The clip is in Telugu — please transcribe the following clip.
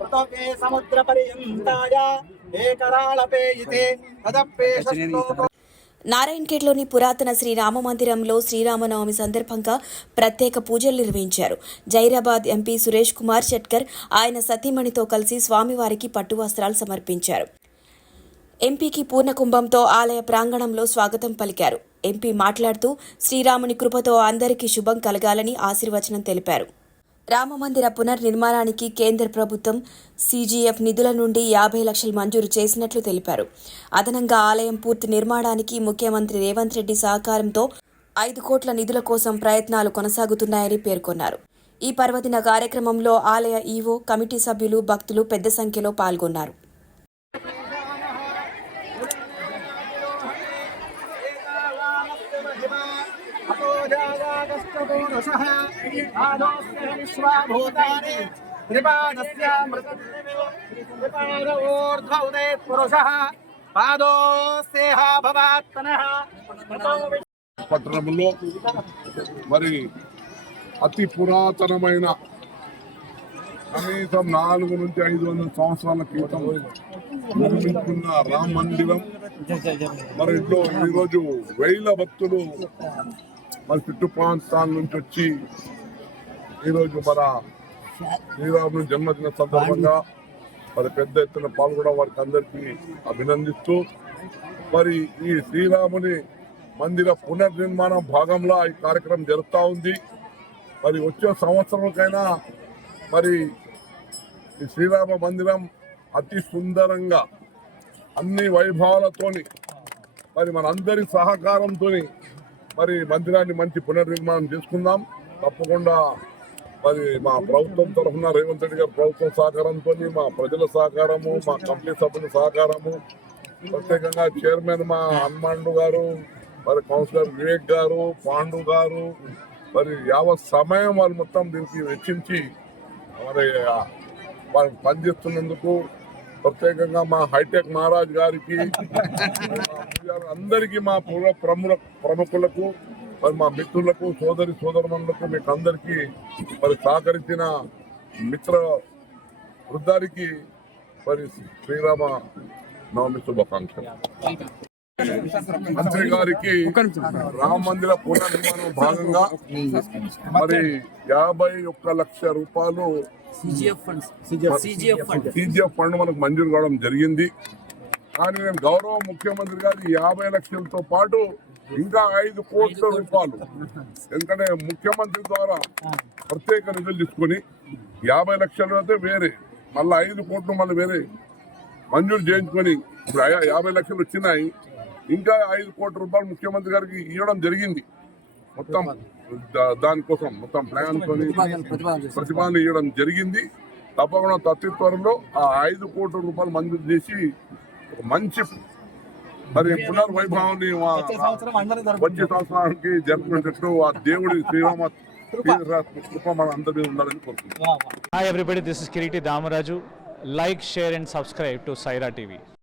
పృథవ్యే నారాయణఖేడ్లోని పురాతన శ్రీరామ మందిరంలో శ్రీరామనవమి సందర్భంగా ప్రత్యేక పూజలు నిర్వహించారు. జైరాబాద్ ఎంపీ సురేష్ కుమార్ షట్కర్ ఆయన సతీమణితో కలిసి స్వామివారికి పట్టు వస్త్రాలు సమర్పించారు. ఎంపీకి పూర్ణకుంభంతో ఆలయ ప్రాంగణంలో స్వాగతం పలికారు. ఎంపీ మాట్లాడుతూ శ్రీరాముని కృపతో అందరికీ శుభం కలగాలని ఆశీర్వచనం తెలిపారు. రామమందిర పునర్నిర్మాణానికి కేంద్ర ప్రభుత్వం సీజీఎఫ్ నిధుల నుండి యాభై లక్షలు మంజూరు చేసినట్లు తెలిపారు. అదనంగా ఆలయం పూర్తి నిర్మాణానికి ముఖ్యమంత్రి రేవంత్ రెడ్డి సహకారంతో ఐదు కోట్ల నిధుల కోసం ప్రయత్నాలు కొనసాగుతున్నాయని పేర్కొన్నారు. ఈ పర్వదిన కార్యక్రమంలో ఆలయ ఈవో కమిటీ సభ్యులు భక్తులు పెద్ద సంఖ్యలో పాల్గొన్నారు. अपोजायागस्तपूरुषः आदोऽस्य विश्वाभूतानि त्रिपादस्यामृतपादोर्ध्वौदेत् पुरुषः पादोस्तेह भवात्तनः పట్టణంలో మరి అతి పురాతనమైన కనీసం నాలుగు నుంచి ఐదు వందల సంవత్సరాల క్రితం నిర్మించుకున్న రామ మందిరం మరి ఇంట్లో ఈరోజు వేల భక్తులు మరి చుట్టు ప్రాంతాల నుంచి వచ్చి ఈరోజు మన శ్రీరాముని జన్మదిన సందర్భంగా మరి పెద్ద ఎత్తున పాల్గొనడం వారికి అందరికీ అభినందిస్తూ మరి ఈ శ్రీరాముని మందిర పునర్నిర్మాణం భాగంలో ఈ కార్యక్రమం జరుగుతూ ఉంది. మరి వచ్చే సంవత్సరంకైనా మరి ఈ శ్రీరామ మందిరం అతి సుందరంగా అన్ని వైభవాలతోని మరి మనందరి సహకారంతో మరి మందిరాన్ని మంచి పునర్నిర్మాణం చేసుకుందాం. తప్పకుండా మరి మా ప్రభుత్వం తరఫున రేవంత్ రెడ్డి గారి ప్రభుత్వం సహకారంతో మా ప్రజల సహకారము మా కంపెనీ సభ్యుల సహకారము ప్రత్యేకంగా చైర్మన్ మా హనుమాండు గారు మరి కౌన్సిలర్ వివేక్ గారు పాండు గారు మరి యావత్ సమయం వాళ్ళు మొత్తం దీనికి వెచ్చించి మరి వాళ్ళు పనిచేస్తున్నందుకు ప్రత్యేకంగా మా హైటెక్ మహారాజ్ గారికి అందరికీ మా పూర్వ ప్రముఖ ప్రముఖులకు మరి మా మిత్రులకు సోదరి సోదరులకు మీకు అందరికీ మరి సహకరించిన మిత్ర వృద్ధారికి మరి శ్రీరామ నవమి శుభాకాంక్షలు. మంత్రి గారికి రామ మందిర పునర్నిర్మాణం భాగంగా మరి యాభై ఒక్క లక్ష రూపాయలు సిజిఎఫ్ ఫండ్ మనకు మంజూరు కావడం జరిగింది. కానీ నేను గౌరవ ముఖ్యమంత్రి గారు ఈ యాభై లక్షలతో పాటు ఇంకా ఐదు కోట్ల రూపాయలు ఎందుకంటే ముఖ్యమంత్రి ద్వారా ప్రత్యేక నిధులు తీసుకొని యాభై లక్షలు అయితే వేరే మళ్ళీ ఐదు కోట్లు మళ్ళీ వేరే మంజూరు చేయించుకొని ఇప్పుడు యాభై లక్షలు వచ్చినాయి. ఇంకా ఐదు కోట్ల రూపాయలు ముఖ్యమంత్రి గారికి ఇవ్వడం జరిగింది మొత్తం దానికోసం మొత్తం ప్లాన్ ప్రతిపాదన ఇవ్వడం జరిగింది తప్పకుండా తత్వ త్వరలో ఆ ఐదు కోట్ల రూపాయలు మంజూరు చేసి ఒక మంచి మరి పునర్వైభవాన్ని వచ్చే సంవత్సరానికి జరుపుకునేటట్టు ఆ దేవుడి Srirama Hi everybody, this is Kiriti Damaraju. Like, share and subscribe to Saira TV.